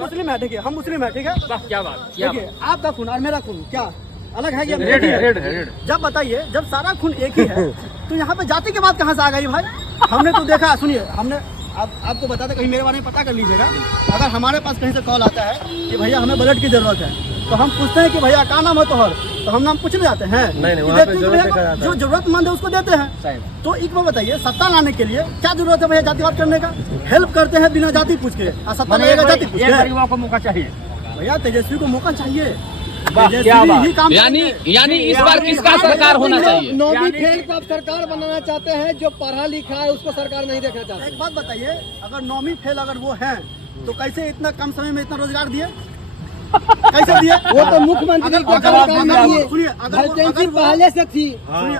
मुस्लिम है, ठीक है, हम मुस्लिम है, ठीक है, क्या बात, देखिए आपका खून और मेरा खून क्या अलग है? रेड। जब बताइए, जब सारा खून एक ही है तो यहाँ पे जाति की बात कहाँ से आ गई भाई? हमने तो देखा, सुनिए, हमने आपको बताते, कहीं मेरे बारे में पता कर लीजिएगा। अगर हमारे पास कहीं से कॉल आता है कि भैया हमें ब्लड की जरूरत है, तो हम पूछते हैं कि भैया क्या नाम है तोहर, तो हम नाम पूछने जाते हैं, जो जरूरतमंद है उसको देते हैं। तो एक बार बताइए, सत्ता लाने के लिए क्या जरूरत है भैया जातिवाद करने का? हेल्प करते हैं बिना जाति पूछ के, सत्ता लगेगा जाति पूछ के? गरीबों को मौका चाहिए भैया, तेजस्वी को मौका चाहिए। यानी इस बार किसका सरकार होना चाहिए? नौवीं फेल को आप सरकार बनाना चाहते हैं, जो पढ़ा लिखा है उसको सरकार नहीं देखना चाहते। एक बात बताइए, अगर नौवीं फेल अगर वो है तो कैसे इतना कम समय में इतना रोजगार दिए? कैसे दिए? वो तो मुख्यमंत्री को वैकेंसी पहले से थी।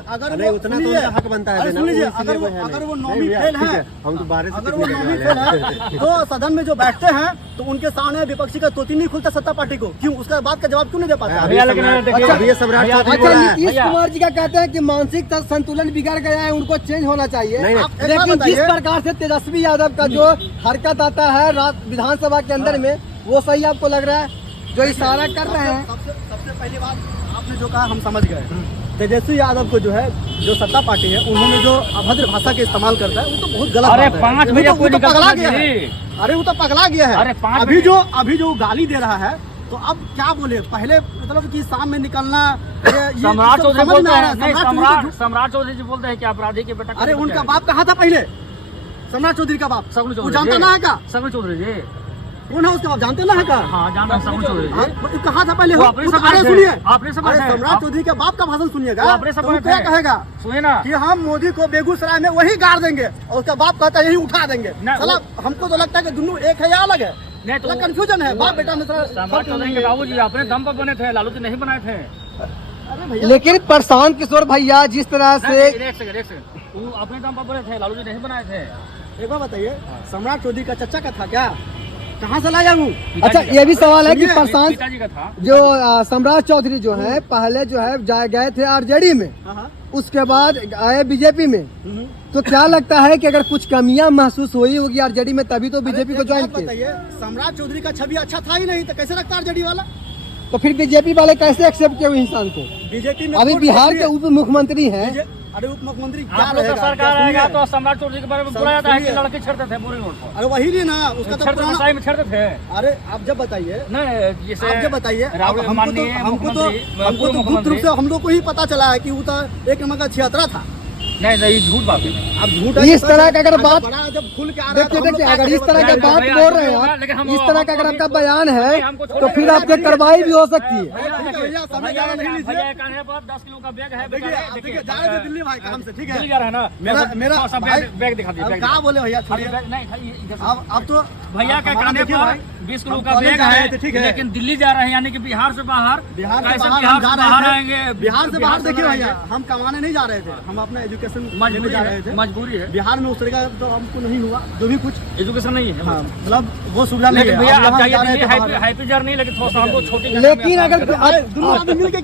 अगर उतना तो हक बनता है। अगर वो नौवीं फेल है, हम तो 12 अगर वो नौवीं फेल है तो सदन में जो बैठते हैं तो उनके सामने विपक्षी का तोती नहीं खुलता सत्ता पार्टी को। क्यों? उसका बात का जवाब क्यों नहीं दे पाते? नीतीश कुमार जी का कहते हैं कि मानसिक संतुलन बिगड़ गया है, उनको चेंज होना चाहिए। लेकिन जिस प्रकार से तेजस्वी यादव का जो हरकत आता है विधानसभा के अंदर में, वो सही आपको लग रहा है? जो इशारा कर रहे हैं, सबसे पहली बात आपने जो कहा हम समझ गए। तेजस्वी यादव को जो है, जो सत्ता पार्टी है, उन्होंने जो अभद्र भाषा के इस्तेमाल करता है वो तो बहुत गलत बात है। वो तो पगला गया है। अरे वो तो पगला गया है। अभी जो गाली दे रहा है, तो अब क्या बोले? पहले मतलब कि शाम में निकलना, सम्राट चौधरी बोलते हैं, सम्राट चौधरी जी बोलते हैं कि अपराधी के बेटा। अरे उनका बाप कहाँ था पहले? सम्राट चौधरी का बाप सगुन चौधरी जानता ना है क्या? सगुन चौधरी जी कौन है उसका बाप? जानते ना है क्या? हाँ, जानते हैं सगुन चौधरी। कहाँ था पहले? अरे सुनिए, सम्राट सम्राट चौधरी के बाप का भाषण सुनिएगा, तो क्या कहेगा? सुनिए ना कि हम मोदी को बेगूसराय में वही गाड़ देंगे, और उसका बाप कहता है यही उठा देंगे। साला हमको तो लगता है कि दोनों एक है या अलग है? नहीं तो कंफ्यूजन है बाप बेटा में। सम्राट चौधरी के बाबूजी अपने दम पर बने थे, लालू जी नहीं बनाए थे। लेकिन प्रशांत किशोर भैया जिस तरह से एक सेकंड वो अपने दम पर बने थे, लालू जी नहीं बनाए थे। एक बार बताइए, सम्राट चौधरी का चचा का था क्या? कहाँ से लाया हूँ? अच्छा, ये भी सवाल है कि प्रशांत पिताजी का था जो सम्राट चौधरी जो है, पहले जो है गए थे आरजेडी में, उसके बाद आए बीजेपी में। तो क्या लगता है कि अगर कुछ कमियां महसूस हुई होगी आरजेडी में, तभी तो बीजेपी को ज्वाइन किया? सम्राट चौधरी का छवि अच्छा था ही नहीं, तो कैसे रखता आरजेडी वाला? तो फिर बीजेपी वाले कैसे एक्सेप्ट किए इंसान को? बीजेपी में अभी बिहार के उप मुख्यमंत्री हैं। अरे उप मुख्यमंत्री क्या रहेगा? सरकार आएगा तो सम्राट चौधरी के बारे में बुरा जाता है कि लड़के छेड़ते थे बोरिंग रोड पर। अरे वही नहीं ना, उसका तो पुराना में छेड़ते थे। अरे आप जब बताइए, नहीं जैसे आप जब बताइए, हमको तो गुप्त रूप से हम लोग को ही पता चला है कि वो तो एक नंबर का छिहत्तरा था। नहीं झूठ बात है। अब झूठ इस तरह का अगर बात जब खुल के आ रहा है, देखिए अगर इस तरह का बात बोल रहे हैं आप, इस तरह का अगर आपका बयान है, तो फिर आपके कार्रवाई भी हो सकती है। भैया समय ज्यादा नहीं लीजिए। 10 किलो का बैग है, देखिए जा रहे थे दिल्ली भाई काम से, ठीक है? दिल्ली जा रहे हैं ना, मेरा बैग दिखा दीजिए। क्या बोले भैया? अब तो भैया का कांधे पर 20 किलो का बैग है, ठीक है, लेकिन दिल्ली जा रहे हैं, यानी कि बिहार से बाहर आएंगे। बिहार से बाहर देखिए भैया, हम कमाने नहीं जा रहे थे, हम अपना एजुकेशन मजबूरी है। बिहार में उस तरह का तो हमको नहीं हुआ, जो भी कुछ एजुकेशन नहीं है, मतलब वो सुविधा नहीं है। भैया आप जाइए हैप्पी जर्नी, लेकिन थोड़ा सा हमको छोटी, लेकिन अगर मिल के